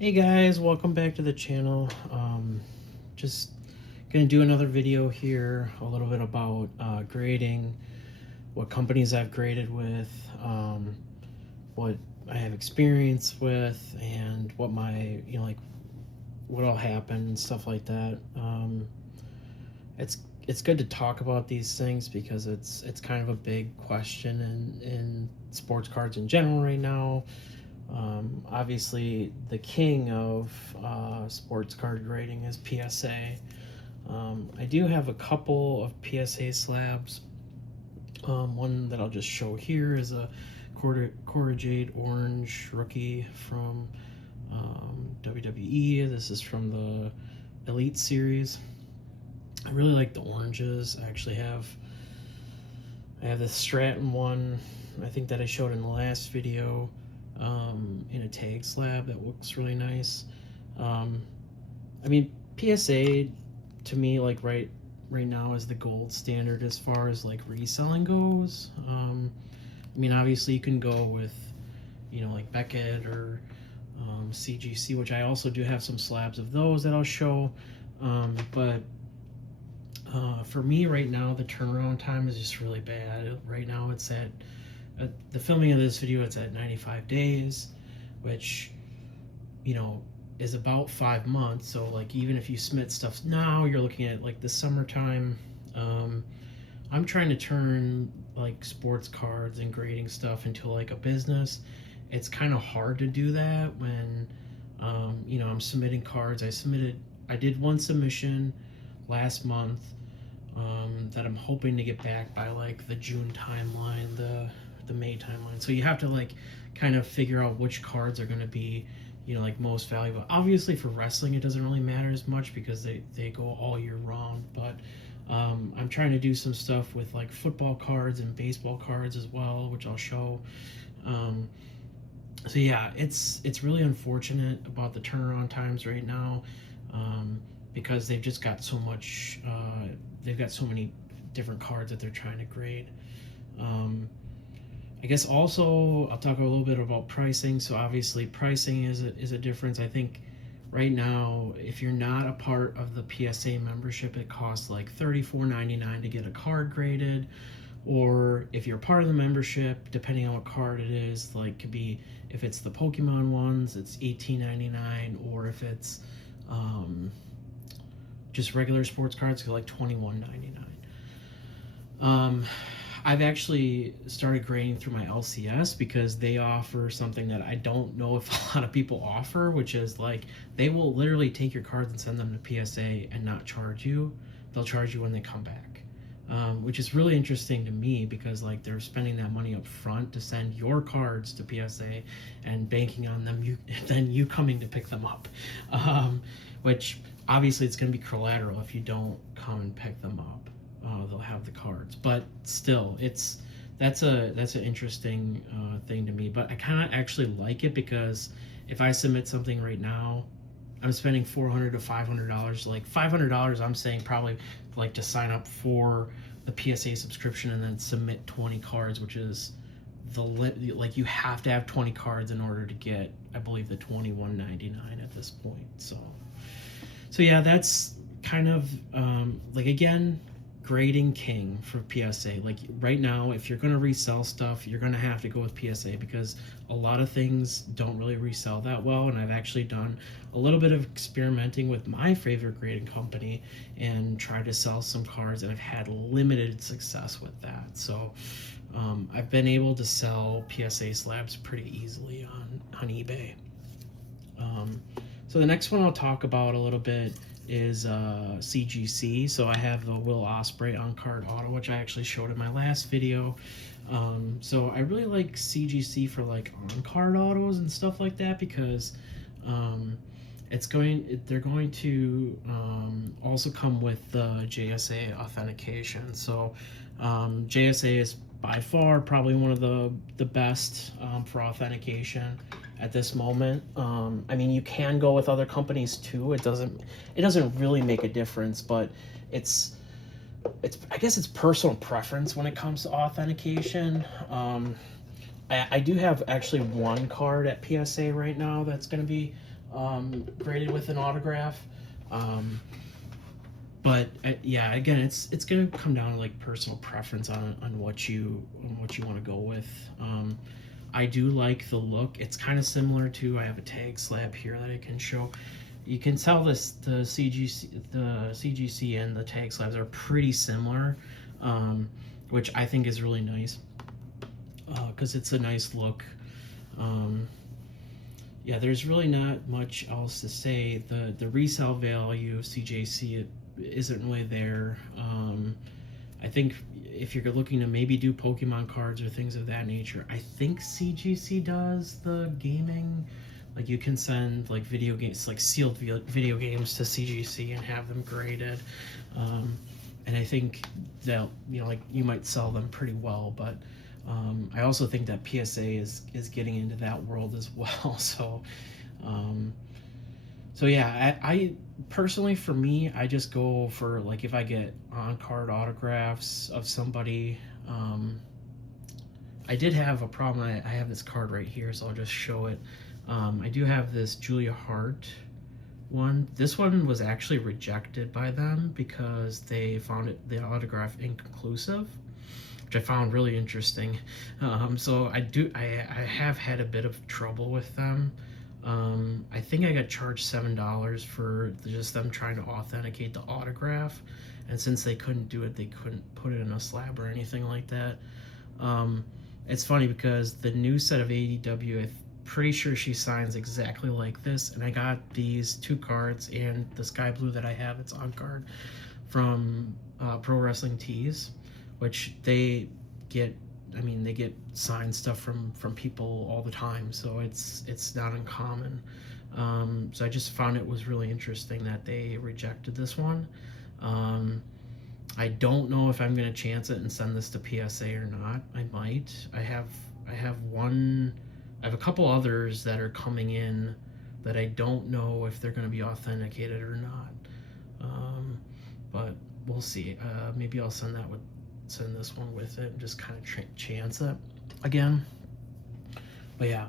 Hey guys, welcome back to the channel. Just gonna do another video here, a little bit about grading, what companies I've graded with, what I have experience with, and what my, what'll happen and stuff like that. It's it's good to talk about these things because it's kind of a big question in sports cards in general right now. Obviously, the king of sports card grading is PSA. I do have a couple of PSA slabs. One that I'll just show here is a Corrugate Orange rookie from WWE. This is from the Elite Series. I really like the oranges. I have this Stratton one, I think that I showed in the last video, in a tag slab that looks really nice. I mean, PSA to me, like right now, is the gold standard as far as like reselling goes. I mean, obviously you can go with, like Beckett or CGC, which I also do have some slabs of those that I'll show. But for me right now, the turnaround time is just really bad. Right now it's at the filming of this video, it's at 95 days, which, is about 5 months. So like, even if you submit stuff now, you're looking at like the summertime. I'm trying to turn like sports cards and grading stuff into like a business. It's kind of hard to do that when, I'm submitting cards. I did one submission last month, that I'm hoping to get back by like the June timeline, the May timeline. So you have to like kind of figure out which cards are going to be, like most valuable. Obviously for wrestling it doesn't really matter as much because they go all year round, but I'm trying to do some stuff with like football cards and baseball cards as well, which I'll show. So yeah, it's really unfortunate about the turnaround times right now, because they've just got so much. They've got so many different cards that they're trying to grade. I guess also I'll talk a little bit about pricing. So obviously pricing is a difference. I think right now, if you're not a part of the PSA membership, it costs like $34.99 to get a card graded. Or if you're part of the membership, depending on what card it is, like could be, if it's the Pokemon ones, it's $18.99, or if it's just regular sports cards, it's like $21.99. I've actually started grading through my LCS because they offer something that I don't know if a lot of people offer, which is like they will literally take your cards and send them to PSA and not charge you. They'll charge you when they come back, which is really interesting to me because like they're spending that money up front to send your cards to PSA and banking on them, then you coming to pick them up, which obviously it's going to be collateral if you don't come and pick them up. They'll have the cards, but still, that's an interesting thing to me. But I kind of actually like it because if I submit something right now, I'm spending $400 to $500. Like $500, I'm saying probably like to sign up for the PSA subscription and then submit 20 cards, which is like you have to have 20 cards in order to get, I believe, the $21.99 at this point. So yeah, that's kind of like, again, grading king for PSA. Like right now, if you're going to resell stuff, you're going to have to go with PSA because a lot of things don't really resell that well. And I've actually done a little bit of experimenting with my favorite grading company and tried to sell some cards, and I've had limited success with that. So I've been able to sell PSA slabs pretty easily on eBay. So the next one I'll talk about a little bit is CGC. So I have the Will Ospreay on-card auto, which I actually showed in my last video. So I really like CGC for like on-card autos and stuff like that because they're going to also come with the JSA authentication. So JSA is by far probably one of the best for authentication at this moment. I mean, you can go with other companies too. It doesn't really make a difference, but it's I guess it's personal preference when it comes to authentication. I do have actually one card at PSA right now that's going to be graded with an autograph. But yeah, again, it's gonna come down to like personal preference on what you want to go with. I do like the look. It's kind of similar to, I have a tag slab here that I can show. You can tell the CGC and the tag slabs are pretty similar, which I think is really nice because it's a nice look. Yeah, there's really not much else to say. The resale value of CJC isn't really there. I think if you're looking to maybe do Pokemon cards or things of that nature, I think CGC does the gaming. Like you can send like video games, like sealed video games to CGC and have them graded. And I think that, like you might sell them pretty well, but I also think that PSA is getting into that world as well. So yeah, I personally, for me, I just go for like if I get on-card autographs of somebody. I did have a problem. I have this card right here, so I'll just show it. I do have this Julia Hart one. This one was actually rejected by them because they found the autograph inconclusive, which I found really interesting. So I have had a bit of trouble with them. I think I got charged $7 for just them trying to authenticate the autograph, and since they couldn't do it, they couldn't put it in a slab or anything like that. It's funny because the new set of ADW, I'm pretty sure she signs exactly like this, and I got these two cards and the sky blue that I have, it's on card, from Pro Wrestling Tees, which they get signed stuff from people all the time, so it's not uncommon. So I just found it was really interesting that they rejected this one. I don't know if I'm gonna chance it and send this to PSA or not. I might. I have a couple others that are coming in that I don't know if they're gonna be authenticated or not. But we'll see. Maybe I'll send this one with it and just kind of chance it again. But yeah,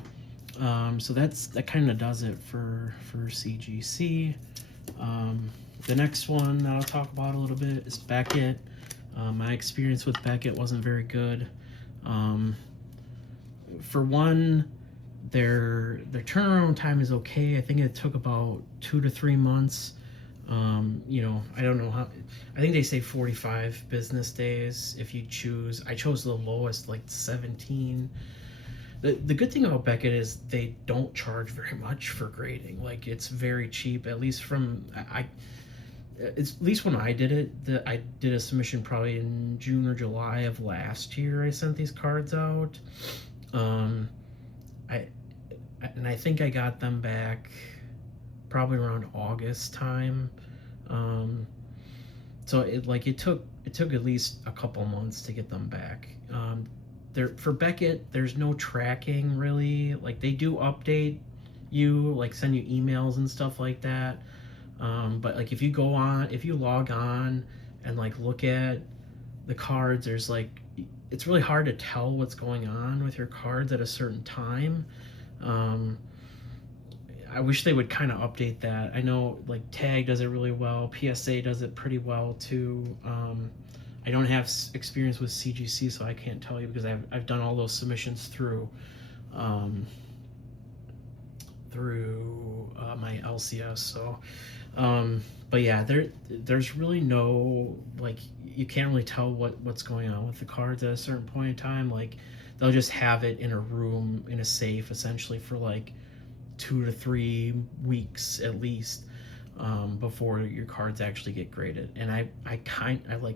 so that kind of does it for CGC. The next one that I'll talk about a little bit is Beckett. My experience with Beckett wasn't very good. For one, their turnaround time is okay. I think it took about 2 to 3 months. I don't know how. I think they say 45 business days if you choose. I chose the lowest, like 17. The good thing about Beckett is they don't charge very much for grading. Like it's very cheap, at least at least when I did it. I did a submission probably in June or July of last year. I sent these cards out. I think I got them back probably around August time. So it took at least a couple months to get them back. For Beckett, there's no tracking really. Like they do update you, like send you emails and stuff like that. But like if you log on and like look at the cards, there's like, it's really hard to tell what's going on with your cards at a certain time. I wish they would kind of update that. I know like Tag does it really well. PSA does it pretty well too. I don't have experience with CGC, so I can't tell you because I've done all those submissions through my LCS. So, but yeah, there's really no, like, you can't really tell what's going on with the cards at a certain point in time. Like they'll just have it in a room in a safe essentially for like 2 to 3 weeks at least before your cards actually get graded. And I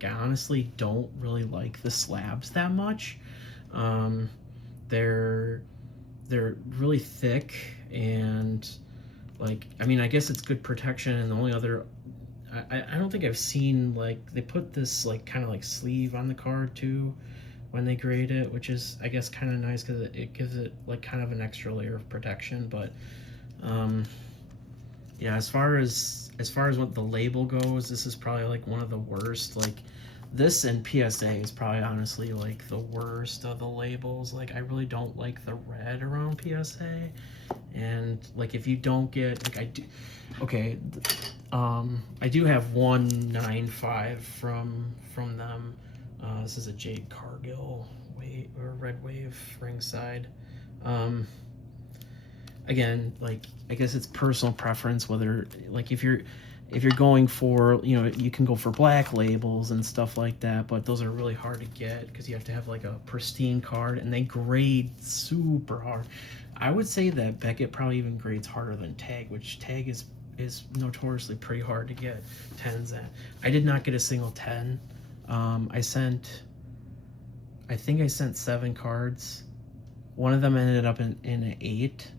honestly don't really like the slabs that much. They're really thick, and like, I guess it's good protection. And the only other, I don't think I've seen, like, they put this like kind of like sleeve on the card too when they grade it, which is, I guess, kind of nice because it gives it like kind of an extra layer of protection. But yeah, as far as what the label goes, this is probably like one of the worst. Like this and PSA is probably honestly like the worst of the labels. Like I really don't like the red around PSA, And like if you don't get like I do, okay, I do have 195 from them. This is a Jade Cargill Red Wave ringside. Um, Again, like I guess it's personal preference whether like if you're going for, you know, you can go for black labels and stuff like that, but those are really hard to get because you have to have like a pristine card and they grade super hard. I would say that Beckett probably even grades harder than Tag, which Tag is notoriously pretty hard to get tens at. I did not get a single 10. I think I sent 7 cards. One of them ended up in an 8,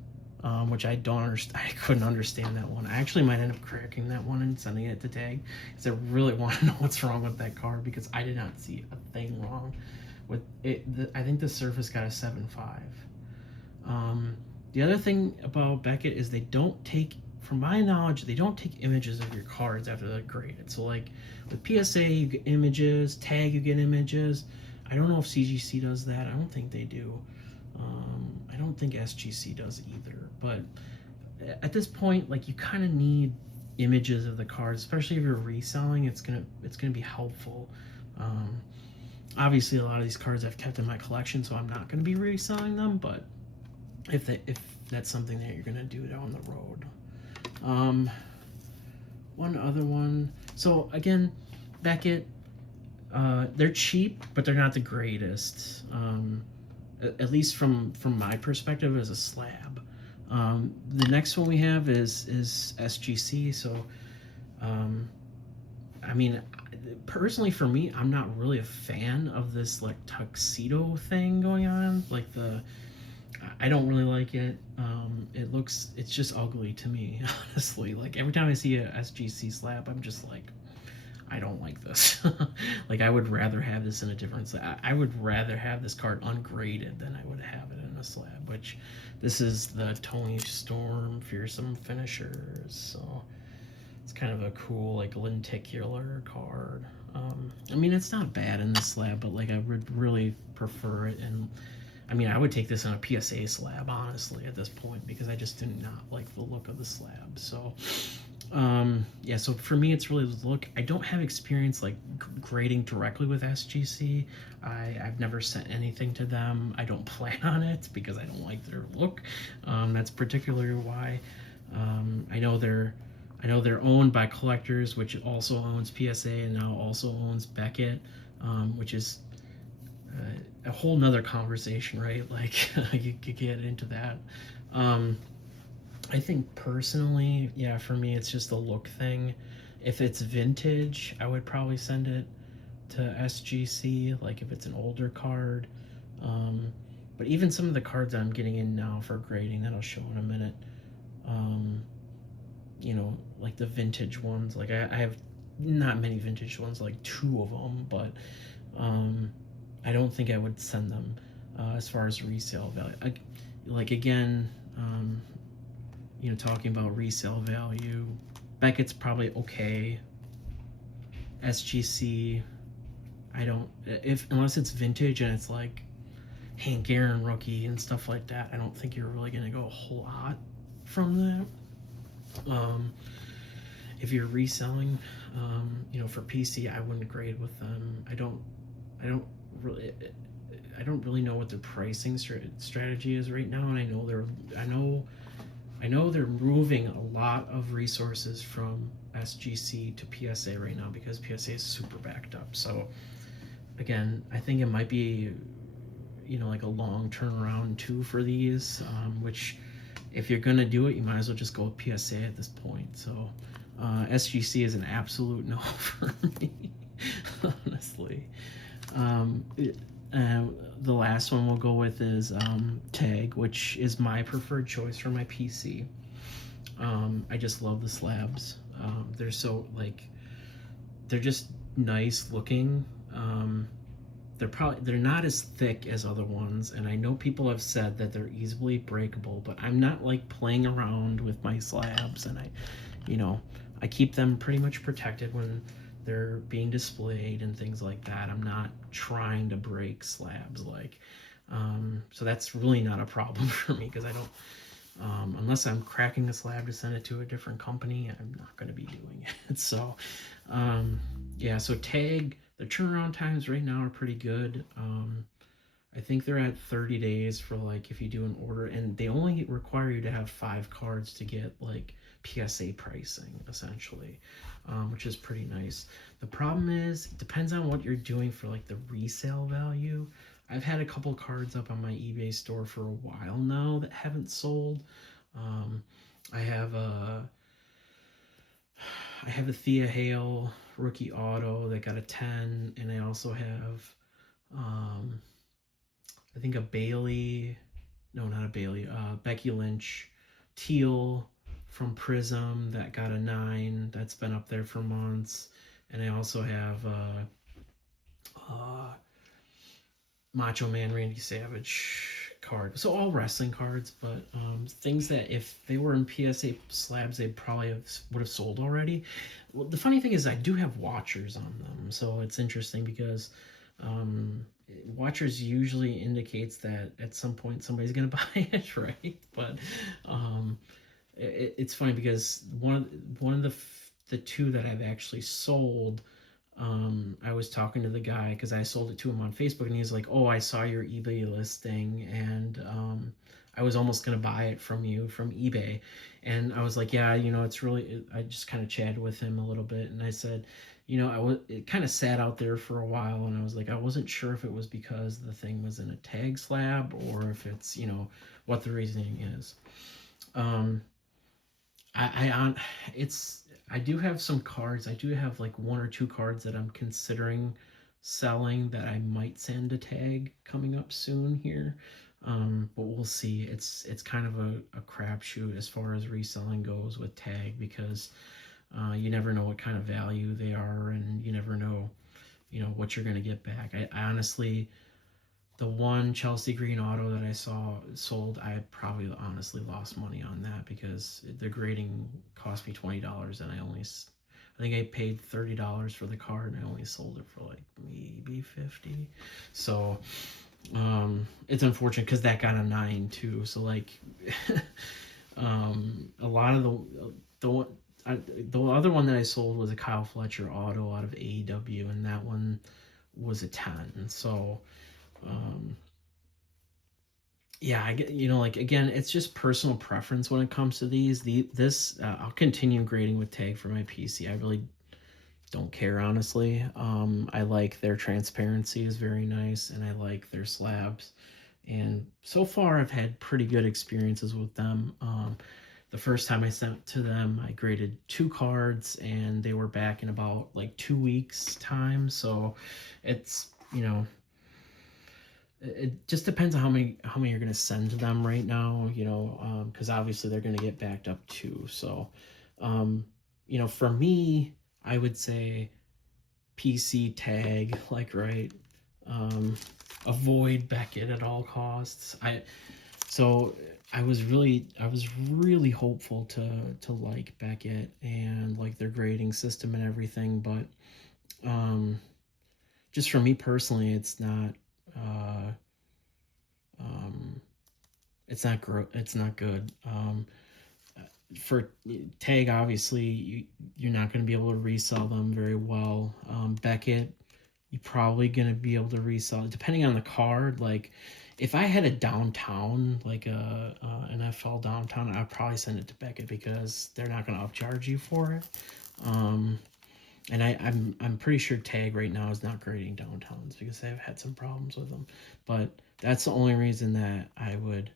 which I don't understand. I couldn't understand that one. I actually might end up cracking that one and sending it to Tag because I really want to know what's wrong with that card because I did not see a thing wrong with it. I think the Surface got a 7.5. The other thing about Beckett is they don't take, from my knowledge, they don't take images of your cards after they're graded. So like with PSA, you get images, Tag, you get images. I don't know if CGC does that. I don't think they do. I don't think SGC does either. But at this point, like you kind of need images of the cards, especially if you're reselling. It's gonna be helpful. Obviously, a lot of these cards I've kept in my collection, so I'm not gonna be reselling them. But if that's something that you're gonna do down the road. One other one. So again, Beckett. They're cheap, but they're not the greatest. At least from my perspective as a slab. The next one we have is SGC. So, I mean, personally for me, I'm not really a fan of this like tuxedo thing going on. Like I don't really like it. It's just ugly to me, honestly. Like every time I see a SGC slab, I'm just like, I don't like this. Like I would rather have this in a different slab. I would rather have this card ungraded than I would have it in a slab, which this is the Tony Storm Fearsome Finishers. So it's kind of a cool like lenticular card. I mean, it's not bad in the slab, but like I would really prefer it. And I mean, I would take this on a PSA slab, honestly, at this point, because I just do not like the look of the slab. So yeah, so for me it's really the look. I don't have experience like grading directly with SGC. I've never sent anything to them. I don't plan on it because I don't like their look. That's particularly why. I know they're owned by Collectors, which also owns PSA and now also owns Beckett, which is a whole nother conversation, right? Like you could get into that. I think personally, yeah, for me, it's just a look thing. If it's vintage, I would probably send it to SGC, like if it's an older card. But even some of the cards I'm getting in now for grading, that I'll show in a minute, you know, like the vintage ones, like I have not many vintage ones, like 2 of them, but I don't think I would send them as far as resale value. Like again, you know, talking about resale value, Beckett's probably okay. SGC, I don't, unless it's vintage and it's like Hank Aaron rookie and stuff like that, I don't think you're really gonna go a whole lot from that. If you're reselling, you know, for PC, I wouldn't grade with them. I don't really know what their pricing strategy is right now, and I know they're moving a lot of resources from SGC to PSA right now because PSA is super backed up. So again, I think it might be, you know, like a long turnaround too for these, which if you're gonna do it, you might as well just go with PSA at this point. So SGC is an absolute no for me, honestly. The last one we'll go with is Tag, which is my preferred choice for my PC. I just love the slabs. They're so like, they're just nice looking. They're not as thick as other ones, and I know people have said that they're easily breakable, but I'm not like playing around with my slabs, and I keep them pretty much protected when they're being displayed and things like that. I'm not trying to break slabs, like, so that's really not a problem for me because Unless I'm cracking a slab to send it to a different company, I'm not going to be doing it. So, um, yeah, so tag, the turnaround times right now are pretty good. I think they're at 30 days for like if you do an order, and they only require you to have 5 cards to get like PSA pricing essentially, which is pretty nice. The problem is, it depends on what you're doing for like the resale value. I've had a couple cards up on my eBay store for a while now that haven't sold. Um, I have a I have a Thea Hale rookie auto that got a 10, and I also have um, I think a Bailey, no, not a Bailey, Becky Lynch teal from Prism that got a 9. That's been up there for months, and I also have uh, Macho Man Randy Savage card. So all wrestling cards, but things that if they were in PSA slabs, they probably would have sold already. Well, the funny thing is, I do have watchers on them, so it's interesting because um, watchers usually indicates that at some point somebody's gonna buy it, right? But it's funny because one of the two that I've actually sold, I was talking to the guy because I sold it to him on Facebook, and he's like, "Oh, I saw your eBay listing, and I was almost gonna buy it from you from eBay." And I was like, "Yeah, it's really." I just kind of chatted with him a little bit, and I said, it kind of sat out there for a while, and I was like, I wasn't sure if it was because the thing was in a tag slab or if it's what the reasoning is. Um, I on it's I do have some cards. I do have like 1 or 2 cards that I'm considering selling that I might send a tag coming up soon here. But we'll see. It's kind of a crapshoot as far as reselling goes with tag because you never know what kind of value they are, and you never know what you're gonna get back. I honestly, the one Chelsea Green auto that I saw sold, I probably honestly lost money on that because the grading cost me $20, and I think I paid $30 for the card, and I only sold it for like maybe 50. So it's unfortunate because that got a 9 too. So like, a lot of the the other one that I sold was a Kyle Fletcher auto out of AEW, and that one was a 10. So um, yeah, I get, like, again, it's just personal preference when it comes to these. This I'll continue grading with tag for my PC. I really don't care, honestly. I like their transparency is very nice, and I like their slabs. And so far, I've had pretty good experiences with them. The first time I sent to them, I graded 2 cards, and they were back in about like 2 weeks time. So it's it just depends on how many you're going to send to them right now, because obviously they're going to get backed up too. So for me, I would say PC tag, like, right, um, avoid Beckett at all costs. I was really hopeful to like Beckett and like their grading system and everything, but um, just for me personally, uh, um, it's not good. For tag, obviously, you're not going to be able to resell them very well. Beckett, you're probably going to be able to resell it depending on the card. Like, if I had a downtown, like a NFL downtown, I'd probably send it to Beckett because they're not going to upcharge you for it. And I'm pretty sure tag right now is not grading downtowns because they've had some problems with them. But that's the only reason that I would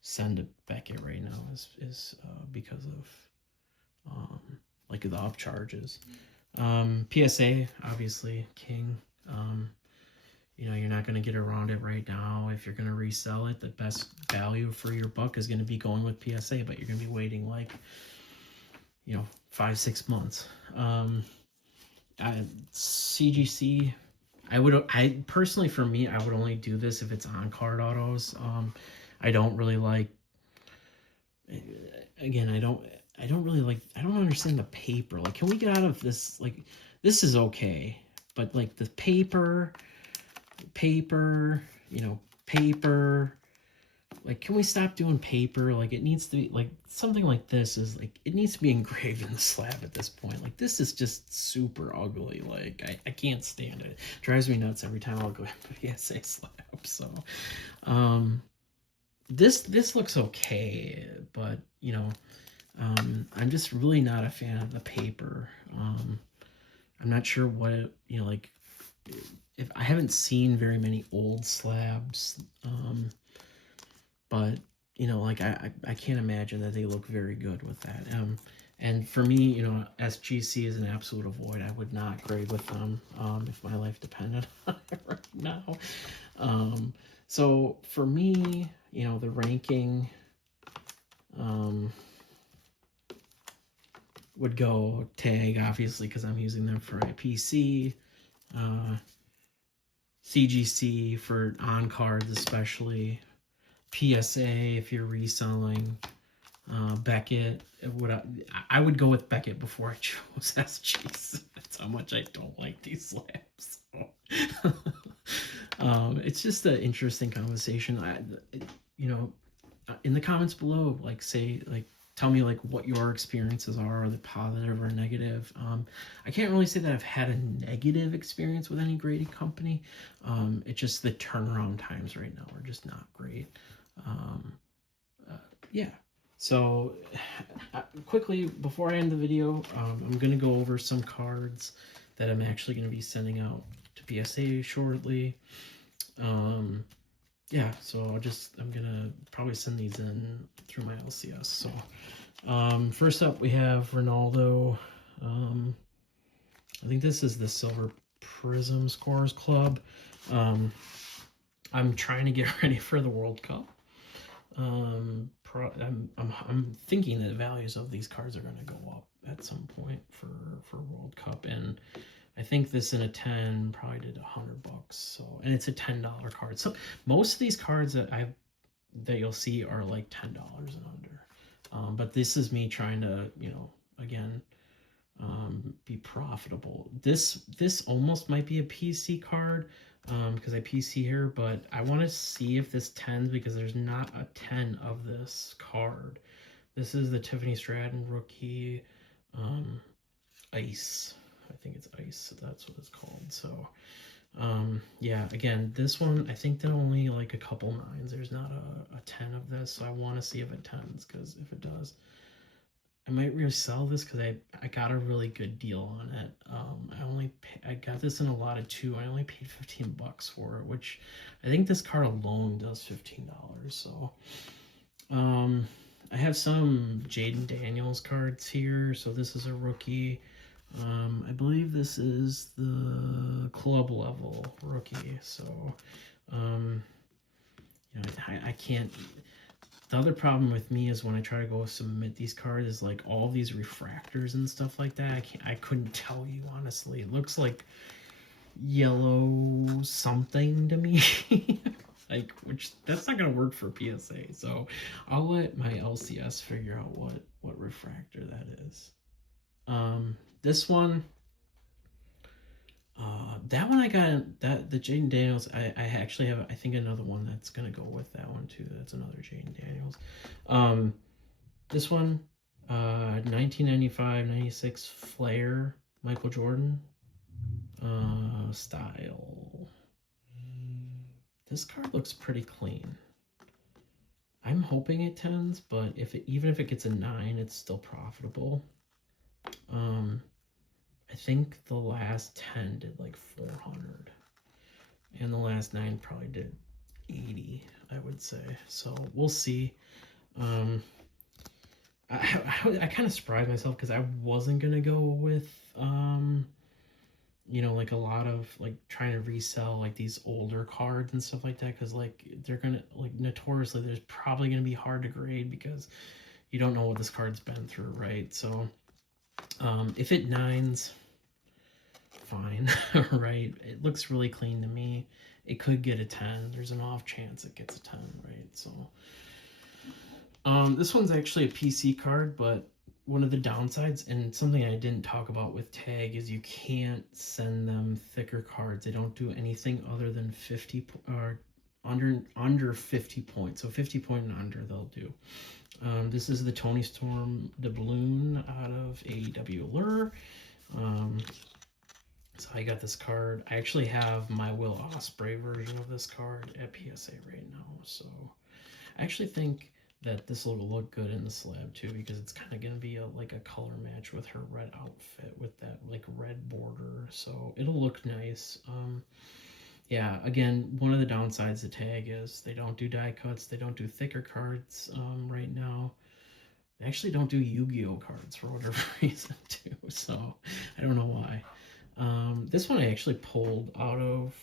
send to Beckett right now is because of like the upcharges. PSA, obviously king. You're not going to get around it right now. If you're going to resell it, the best value for your buck is going to be going with PSA, but you're going to be waiting like 5-6 months. CGC, I personally, for me, I would only do this if it's on card autos. I don't really like, again, I don't understand the paper. Like, can we get out of this? Like, this is okay, but like the paper, paper, like, can we stop doing paper? Like, it needs to be like something like this is like, it needs to be engraved in the slab at this point. Like, this is just super ugly. Like, I can't stand it. It drives me nuts every time I'll go to PSA slab. So, um, this looks okay, but you know, I'm just really not a fan of the paper. I'm not sure what it, you know, like, if I haven't seen very many old slabs, but you know, like, I can't imagine that they look very good with that. And for me, you know, SGC is an absolute avoid. I would not grade with them if my life depended on it right now. So for me, you know, the ranking would go Tag, obviously, because I'm using them for my PC. CGC for on cards, especially. PSA if you're reselling. Beckett. I would go with Beckett before I chose SGs. That's how much I don't like these slabs. So. It's just an interesting conversation. You know, in the comments below, like, say, like, tell me like what your experiences are, the positive or negative. I can't really say that I've had a negative experience with any grading company. It's just the turnaround times right now are just not great. Yeah. So quickly before I end the video, I'm gonna go over some cards that I'm actually gonna be sending out to PSA shortly. Yeah, so I'm gonna probably send these in through my LCS. So first up we have Ronaldo. I think this is the Silver Prism Scorers Club. I'm trying to get ready for the World Cup. I'm thinking that values of these cards are going to go up at some point for World Cup, and I think this in a 10 probably did $100. So, and it's a $10 card. So most of these cards that you'll see are like $10 and under. But this is me trying to, you know, again, be profitable. This almost might be a PC card because I PC here, but I want to see if this 10s because there's not a 10 of this card. This is the Tiffany Stratton rookie Ice. I think it's Ice. That's what it's called. So yeah, again, this one I think there are only like a couple 9s. There's not a 10 of this, so I want to see if it 10s because if it does, I might resell this because I got a really good deal on it. I got this in a lot of 2. I only paid $15 for it, which I think this card alone does $15. So I have some Jaden Daniels cards here. So this is a rookie. I believe this is the club level rookie. So you know, I can't. The other problem with me is when I try to go submit these cards is like all these refractors and stuff like that. I couldn't tell you honestly. It looks like yellow something to me. Like, which that's not gonna work for PSA. So I'll let my LCS figure out what refractor that is. This one. That one I got that the Jaden Daniels. I actually have I think another one that's gonna go with that one too. That's another Jaden Daniels. This one, 1995-96 Flair Michael Jordan style. This card looks pretty clean. I'm hoping it 10s, but even if it gets a 9, it's still profitable. I think the last 10 did like 400, and the last 9 probably did 80, I would say. So we'll see. I kind of surprised myself because I wasn't gonna go with you know, like a lot of like trying to resell like these older cards and stuff like that because like they're gonna like notoriously there's probably gonna be hard to grade because you don't know what this card's been through, right? So if it 9s, fine. Right, it looks really clean to me. It could get a 10. There's an off chance it gets a 10, right? So this one's actually a PC card, but one of the downsides and something I didn't talk about with Tag is you can't send them thicker cards. They don't do anything other than 50 or under 50 points. So 50 point and under they'll do. This is the Tony Storm Doubloon out of AEW Allure. So I got this card. I actually have my Will Ospreay version of this card at PSA right now. So I actually think that this will look good in the slab too, because it's kind of going to be like a color match with her red outfit with that like red border. So it'll look nice. Yeah, again, one of the downsides to Tag is they don't do die cuts. They don't do thicker cards right now. They actually don't do Yu-Gi-Oh cards for whatever reason too. So I don't know why. This one I actually pulled out of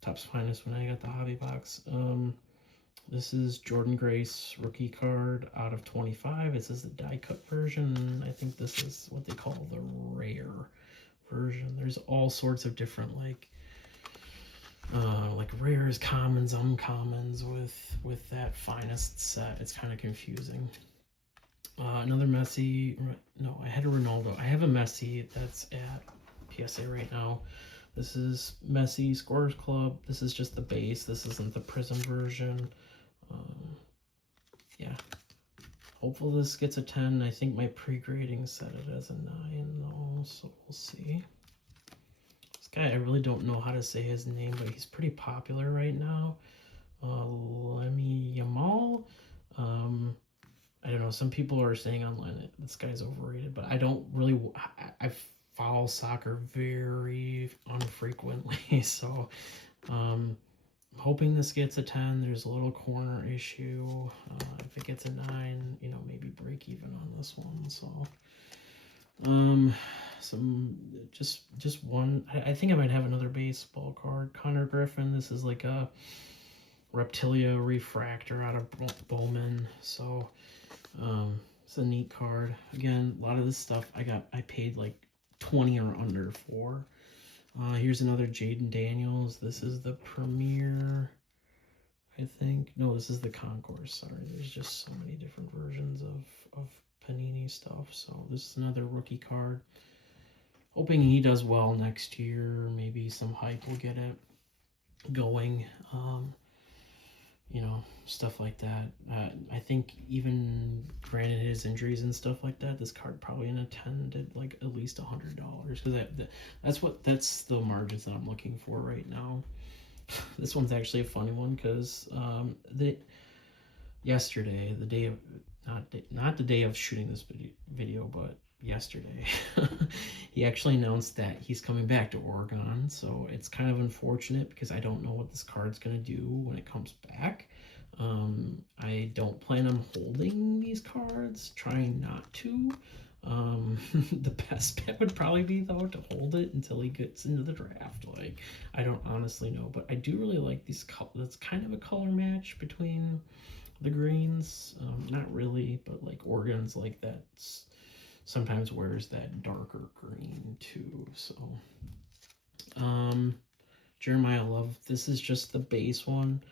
Topps Finest when I got the hobby box. This is Jordan Grace rookie card out of 25. This is the die cut version. I think this is what they call the rare version. There's all sorts of different like rares, commons, uncommons with that Finest set. It's kind of confusing. Another Messi. No, I had a Ronaldo. I have a Messi that's at PSA right now. This is Messi Scorers Club. This is just the base. This isn't the Prism version. Yeah. Hopefully this gets a 10. I think my pre-grading set it as a 9 though, so we'll see. This guy, I really don't know how to say his name, but he's pretty popular right now. Lemmy Yamal. I don't know, some people are saying online that this guy's overrated, but I don't really, I follow soccer very unfrequently, so I'm hoping this gets a 10. There's a little corner issue. If it gets a 9, you know, maybe break even on this one, so some just one. I think I might have another baseball card. Connor Griffin. This is like a Reptilia Refractor out of Bowman, so it's a neat card. Again, a lot of this stuff I paid like 20 or under for. Here's another Jaden Daniels. This is the Premier, I think. No, this is the Concourse. Sorry, there's just so many different versions of Panini stuff. So this is another rookie card. Hoping he does well next year. Maybe some hype will get it going. You know, stuff like that. I think even granted his injuries and stuff like that, this card probably in a 10 did like at least $100, because that's the margins that I'm looking for right now. This one's actually a funny one because yesterday, the day of not the day of shooting this video, but yesterday, he actually announced that he's coming back to Oregon. So it's kind of unfortunate because I don't know what this card's going to do when it comes back. I don't plan on holding these cards, trying not to. The best bet would probably be though to hold it until he gets into the draft. Like, I don't honestly know, but I do really like these colors. That's kind of a color match between the greens. Not really, but like Oregon's like that sometimes wears that darker green too. So Jeremiah Love, this is just the base one.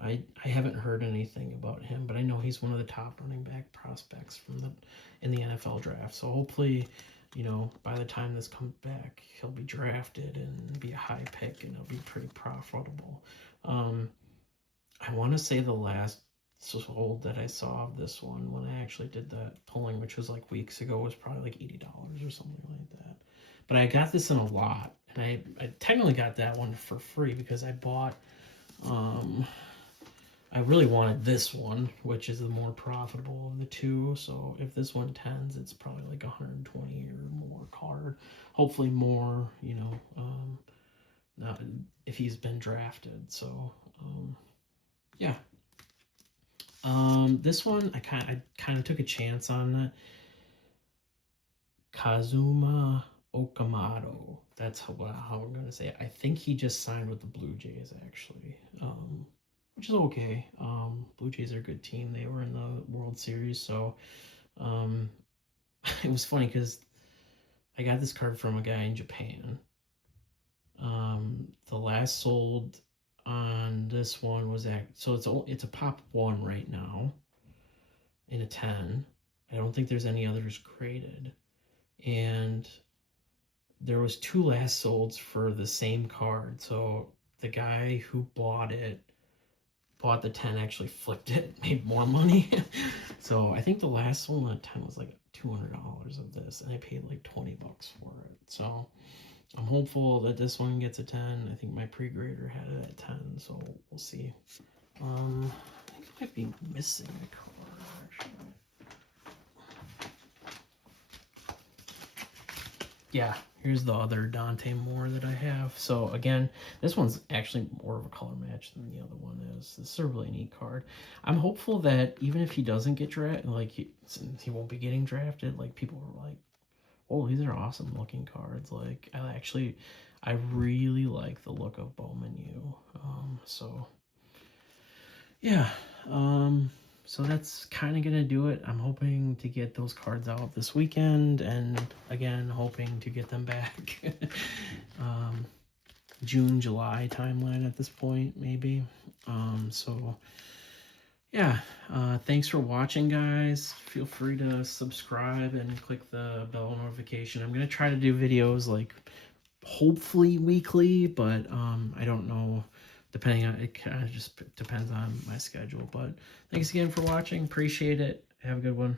I haven't heard anything about him, but I know he's one of the top running back prospects in the NFL draft. So hopefully, you know, by the time this comes back, he'll be drafted and be a high pick, and it'll be pretty profitable. I want to say the last sold that I saw of this one when I actually did that pulling, which was like weeks ago, was probably like $80 or something like that. But I got this in a lot, and I technically got that one for free because I bought. I really wanted this one, which is the more profitable of the two. So if this one tens, it's probably like 120 or more card. Hopefully more, you know, not if he's been drafted. So yeah. This one I kind of took a chance on that. Kazuma Okamoto. That's how I'm gonna say it. I think he just signed with the Blue Jays actually, which is okay. Blue Jays are a good team. They were in the World Series, so it was funny because I got this card from a guy in Japan. The last sold on this one was it's a pop 1 right now in a 10. I don't think there's any others graded, and there was 2 last solds for the same card. So the guy who bought the 10, actually flipped it, made more money. So I think the last one, the 10 was like $200 of this, and I paid like 20 bucks for it. So I'm hopeful that this one gets a 10. I think my pre-grader had it at 10, so we'll see. I think I might be missing a card, actually. Yeah, here's the other Dante Moore that I have. So again, this one's actually more of a color match than the other one is. This is a really neat card. I'm hopeful that even if he doesn't get drafted, like he won't be getting drafted, like people are like, oh, these are awesome looking cards. Like I really like the look of Bowman U. So yeah, so that's kind of gonna do it. I'm hoping to get those cards out this weekend, and again, hoping to get them back. June, July timeline at this point, maybe. So yeah, thanks for watching, guys. Feel free to subscribe and click the bell notification. I'm gonna try to do videos like hopefully weekly, but I don't know, depending on, it kind of just depends on my schedule. But thanks again for watching, appreciate it, have a good one.